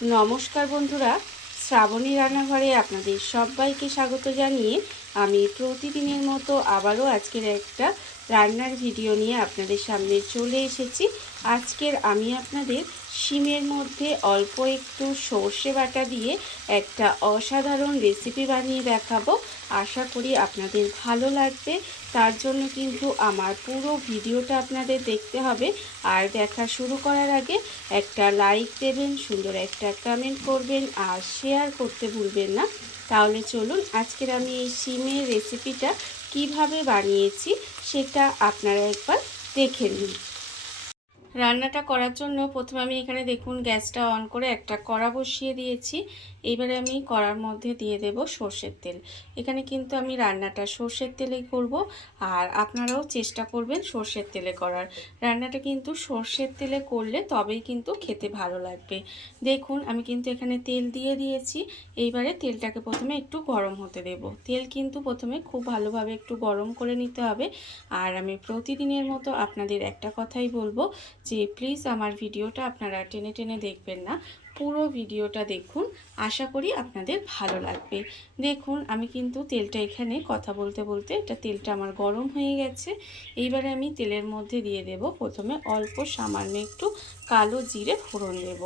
নমস্কার বন্ধুরা, শ্রাবণী রান্নাঘরে আপনাদের সবাইকে স্বাগত জানিয়ে আমি প্রতিদিনের মতো আবারও আজকের একটা রান্নার ভিডিও নিয়ে আপনাদের সামনে চলে এসেছি। আজকের আমি আপনাদের শিমের মধ্যে অল্প একটু সর্ষে বাটা দিয়ে একটা অসাধারণ রেসিপি বানিয়ে দেখাবো। আশা করি আপনাদের ভালো লাগবে। তার জন্য কিন্তু আমার পুরো ভিডিওটা আপনাদের দেখতে হবে। আর দেখা শুরু করার আগে একটা লাইক দেবেন, সুন্দর একটা কমেন্ট করবেন আর শেয়ার করতে ভুলবেন না। তাহলে চলুন আজকের আমি এই শিমের রেসিপিটা কিভাবে বানিয়েছি সেটা আপনারা একবার দেখে নিন। রান্নাটা করার জন্য প্রথমে আমি এখানে দেখুন গ্যাসটা অন করে একটা কড়া বসিয়ে দিয়েছি। এইবারে আমি কড়ার মধ্যে দিয়ে দেব সর্ষের তেল। এখানে কিন্তু আমি রান্নাটা সর্ষের তেলেই করব, আর আপনারাও চেষ্টা করবেন সর্ষের তেলে করার। রান্নাটা কিন্তু সর্ষের তেলে করলে তবেই কিন্তু খেতে ভালো লাগবে। দেখুন আমি কিন্তু এখানে তেল দিয়ে দিয়েছি। এইবারে তেলটাকে প্রথমে একটু গরম হতে দেব। তেল কিন্তু প্রথমে খুব ভালোভাবে একটু গরম করে নিতে হবে। আর আমি প্রতিদিনের মতো আপনাদের একটা কথাই বলবো যে প্লিজ আমার ভিডিওটা আপনারা টেনে টেনে দেখবেন না, পুরো ভিডিওটা দেখুন। আশা করি আপনাদের ভালো লাগবে। দেখুন আমি কিন্তু তেলটা এখানে কথা বলতে বলতে তেলটা আমার গরম হয়ে গেছে। এইবারে আমি তেলের মধ্যে দিয়ে দেব প্রথমে অল্প সামান্য একটু কালো জিরে ফোড়ন দেব।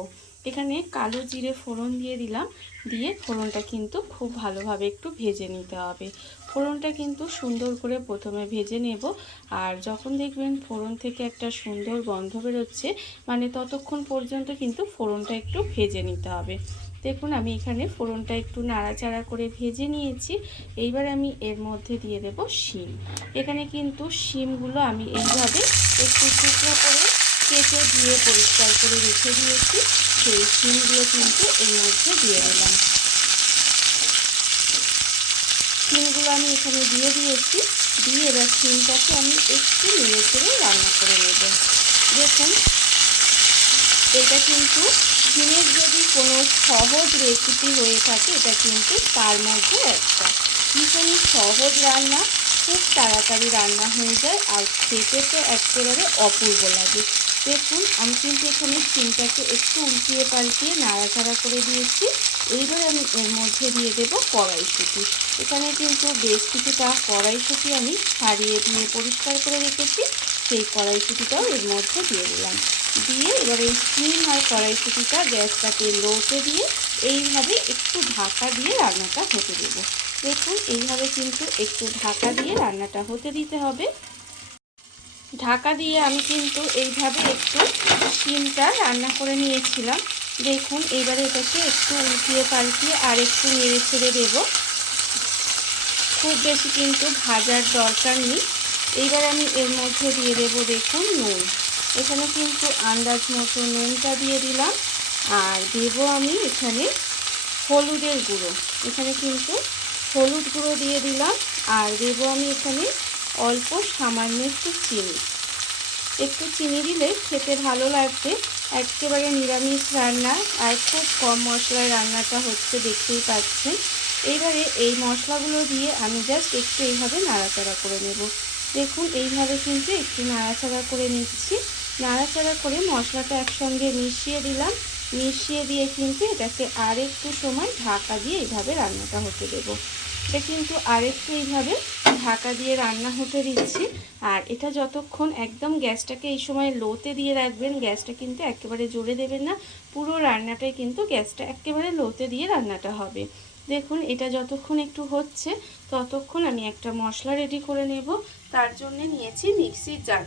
এখানে কালো জিরে ফোড়ন দিয়ে দিলাম। দিয়ে ফোড়নটা কিন্তু খুব ভালোভাবে একটু ভেজে নিতে হবে। ফোড়নটা কিন্তু সুন্দর করে প্রথমে ভেজে নেব। আর যখন দেখবেন ফোড়ন থেকে একটা সুন্দর গন্ধ বেরোচ্ছে, মানে ততক্ষণ পর্যন্ত কিন্তু ফোড়নটা একটু ভেজে নিতে হবে। দেখুন আমি এখানে ফোড়নটা একটু নাড়াচাড়া করে ভেজে নিয়েছি। এইবার আমি এর মধ্যে দিয়ে দেব শিম। এখানে কিন্তু শিমগুলো আমি এইভাবে একটু টুকরো করে কেটে দিয়ে পরিষ্কার করে রেখে দিয়েছি। সেই শিমগুলো কিন্তু এর মধ্যে দিয়ে দিলাম। শিমগুলো আমি এখানে দিয়ে দিয়েছি। দিয়ে এবার শিমটাকে আমি একটু নেড়ে চেড়ে রান্না করে নেব। দেখুন এটা কিন্তু শিমের যদি কোনো সহজ রেসিপি হয়ে থাকে, এটা কিন্তু তার মধ্যে একটা ভীষণই সহজ রান্না, খুব তাড়াতাড়ি রান্না হয়ে যায় আর খেতে তো একেবারে অপূর্ব লাগে। দেখুন আমি কিন্তু এখানে শিমটাকে একটু উল্টিয়ে পাল্টিয়ে নাড়াচাড়া করে দিয়েছি। এইবার আমি এর মধ্যে দিয়ে দেব কড়াইশুঁটি। এখানে কিন্তু বেশ কিছুটা কড়াইশুঁটি আমি ছাড়িয়ে দিয়ে পরিষ্কার করে রেখেছি। সেই কড়াইশুঁটিটাও এর মধ্যে দিয়ে দিলাম। দিয়ে এবার এই শিম আর কড়াইশুঁটিটা গ্যাসটাকে লোতে দিয়ে এইভাবে একটু ঢাকা দিয়ে রান্নাটা হতে দেব। দেখুন এইভাবে কিন্তু একটু ঢাকা দিয়ে রান্নাটা হতে দিতে হবে। ঢাকা দিয়ে আমি কিন্তু এইভাবে একটু শিমটা রান্না করে নিয়েছিলাম। দেখুন এইবারে এটাকে একটু উল্টিয়ে পাল্টিয়ে আর একটু নেড়ে ছেড়ে দেবো। খুব বেশি কিন্তু ভাজার দরকার নেই। এইবার আমি এর মধ্যে দিয়ে দেবো দেখুন নুন। এখানে কিন্তু আন্দাজ মতো নুনটা দিয়ে দিলাম। আর দেবো আমি এখানে হলুদের গুঁড়ো। এখানে কিন্তু হলুদ গুঁড়ো দিয়ে দিলাম। আর দেবো আমি এখানে অল্প সামান্য একটু চিনি। একটু চিনি দিলে খেতে ভালো লাগবে। একেবারে নিরামিষ রান্না আর খুব কম মশলায় রান্নাটা হচ্ছে, দেখতেই পাচ্ছেন। এইবারে এই মশলাগুলো দিয়ে আমি জাস্ট একটু এইভাবে নাড়াচাড়া করে নেব। দেখুন এইভাবে কিন্তু একটু নাড়াচাড়া করে নিচ্ছি। নাড়াচাড়া করে মশলাটা একসঙ্গে মিশিয়ে দিলাম। মিশিয়ে দিয়ে কিন্তু এটাকে আর একটু সময় ঢাকা দিয়ে এইভাবে রান্নাটা হতে দেব। এটা কিন্তু আরেকটু এইভাবে ঢাকা দিয়ে রান্না হতে দিচ্ছি। আর এটা যতক্ষণ একদম গ্যাসটাকে এই সময় লোতে দিয়ে রাখবেন, গ্যাসটা কিন্তু একেবারে জোরে দেবেন না। পুরো রান্নাটাই কিন্তু গ্যাসটা একেবারে লোতে দিয়ে রান্নাটা হবে। দেখুন এটা যতক্ষণ একটু হচ্ছে ততক্ষণ আমি একটা মশলা রেডি করে নেব। তার জন্য নিয়েছি মিক্সির জার।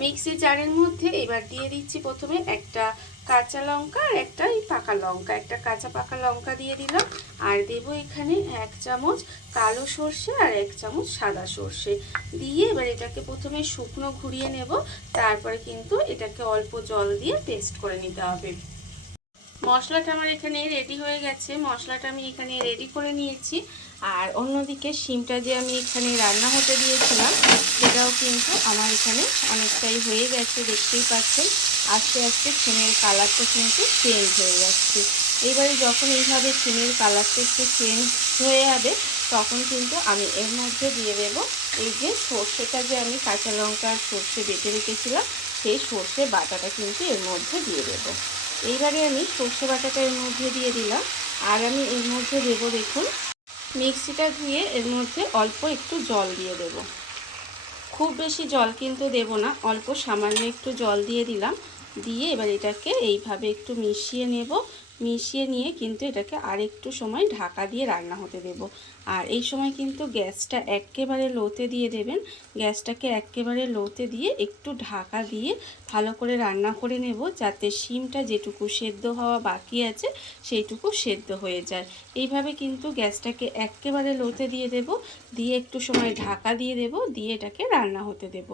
মিক্সির জারের মধ্যে এবার দিয়ে দিচ্ছি প্রথমে একটা কাঁচা লঙ্কা আর একটা পাকা লঙ্কা, একটা কাঁচা পাকা লঙ্কা দিয়ে দিলাম। আর দেবো এখানে 1 চামচ কালো সর্ষে আর 1 চামচ সাদা সর্ষে দিয়ে এবার এটাকে প্রথমে শুকনো ঘুরিয়ে নেব। তারপরে কিন্তু এটাকে অল্প জল দিয়ে পেস্ট করে নিতে হবে। মশলাটা আমার এখানে রেডি হয়ে গেছে। মশলাটা আমি এখানে রেডি করে নিয়েছি। আর অন্যদিকে শিমটা যে আমি এখানে রান্না হতে দিয়েছিলাম সেটাও কিন্তু আমার এখানে অনেকটাই হয়ে গেছে, দেখতেই পাচ্ছেন। আস্তে আস্তে শিমের কালারটা কিন্তু চেঞ্জ হয়ে যাচ্ছে। এবারে যখন এইভাবে শিমের কালারটা একটু চেঞ্জ হয়ে যাবে তখন কিন্তু আমি এর মধ্যে দিয়ে দেব এই যে সর্ষেটা, যে আমি কাঁচা লঙ্কা আর সর্ষে বেটে রেখেছিলাম সেই সর্ষে বাটাটা কিন্তু এর মধ্যে দিয়ে দেবো। এইবারে আমি সর্ষে বাটাটা এর মধ্যে দিয়ে দিলাম। আর আমি এর মধ্যে দেবো, দেখুন, মিক্সিটা ধুয়ে এর মধ্যে অল্প একটু জল দিয়ে দেব। খুব বেশি জল কিন্তু দেব না, অল্প সামান্য একটু জল দিয়ে দিলাম। দিয়ে এবার এটাকে এইভাবে একটু মিশিয়ে নেব। মিশিয়ে নিয়ে কিন্তু এটাকে আরেকটু সময় ঢাকা দিয়ে রান্না হতে দেব। আর এই সময় কিন্তু গ্যাসটা একেবারে লোতে দিয়ে দেবেন। গ্যাসটাকে একেবারে লোতে দিয়ে একটু ঢাকা দিয়ে ভালো করে রান্না করে নেব, যাতে শিমটা যেটুকু সেদ্ধ হওয়া বাকি আছে সেইটুকু সেদ্ধ হয়ে যায়। এইভাবে কিন্তু গ্যাসটাকে একেবারে লোতে দিয়ে দেব, দিয়ে একটু সময় ঢাকা দিয়ে দেব, দিয়ে এটাকে রান্না হতে দেব।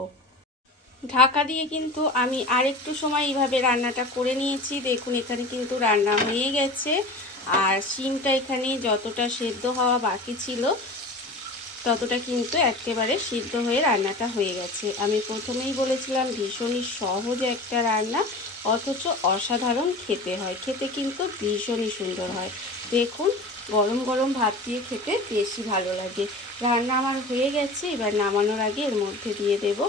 ঢাকা দিয়ে কিন্তু আমি আরেকটু সময় এইভাবে রান্নাটা করে নিয়েছি। দেখুন এখানে কিন্তু রান্না হয়ে গেছে। আর শিমটা এখানে যতটা সেদ্ধ হওয়া বাকি ছিল ততটা কিন্তু একেবারে সিদ্ধ হয়ে রান্নাটা হয়ে গেছে। আমি প্রথমেই বলেছিলাম ভীষণই সহজ একটা রান্না, অথচ অসাধারণ খেতে হয়। খেতে কিন্তু ভীষণই সুন্দর হয়। দেখুন গরম গরম ভাত দিয়ে খেতে বেশি ভালো লাগে। রান্না আমার হয়ে গেছে। এবার নামানোর আগে এর মধ্যে দিয়ে দেব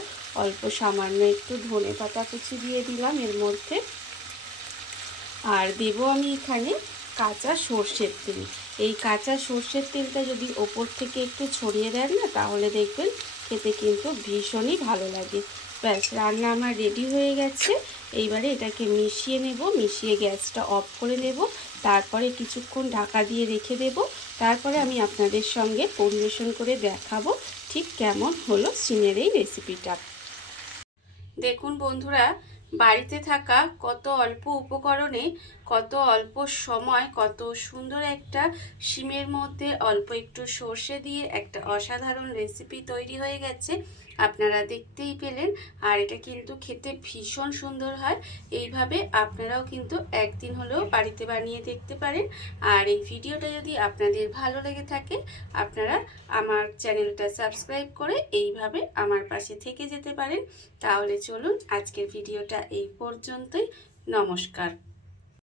অল্প সামান্য একটু ধনেপাতা কুচি দিয়ে দিলাম এর মধ্যে। আর দেব আমি এখানে কাঁচা সর্ষের তেল। এই কাঁচা সর্ষের তেলটা যদি ওপর থেকে একটু ছড়িয়ে দেন না, তাহলে দেখবেন খেতে কিন্তু ভীষণই ভালো লাগে। ব্যাস রান্না আমার রেডি হয়ে গেছে। এইবারে এটাকে মিশিয়ে নেব, মিশিয়ে গ্যাসটা অফ করে নেব। তারপরে কিছুক্ষণ ঢাকা দিয়ে রেখে দেব। তারপরে আমি আপনাদের সঙ্গে পরিবেশন করে দেখাবো ঠিক কেমন হলো সিমের এই রেসিপিটা। দেখুন বন্ধুরা, বাড়িতে থাকা কত অল্প উপকরণে, কত অল্প সময়, কত সুন্দর একটা শিমের মধ্যে অল্প একটু সর্ষে দিয়ে একটা অসাধারণ রেসিপি তৈরি হয়ে গেছে। আপনারা দেখতেই পেলেন। আর এটা কিন্তু খেতে ভীষণ সুন্দর হয়। এইভাবে আপনারাও কিন্তু একদিন হলেও বাড়িতে বানিয়ে দেখতে পারেন। আর এই ভিডিওটা যদি আপনাদের ভালো লেগে থাকে, আপনারা আমার চ্যানেলটা সাবস্ক্রাইব করে এইভাবে আমার পাশে থেকে যেতে পারেন। তাহলে চলুন আজকের ভিডিওটা এই পর্যন্তই। নমস্কার।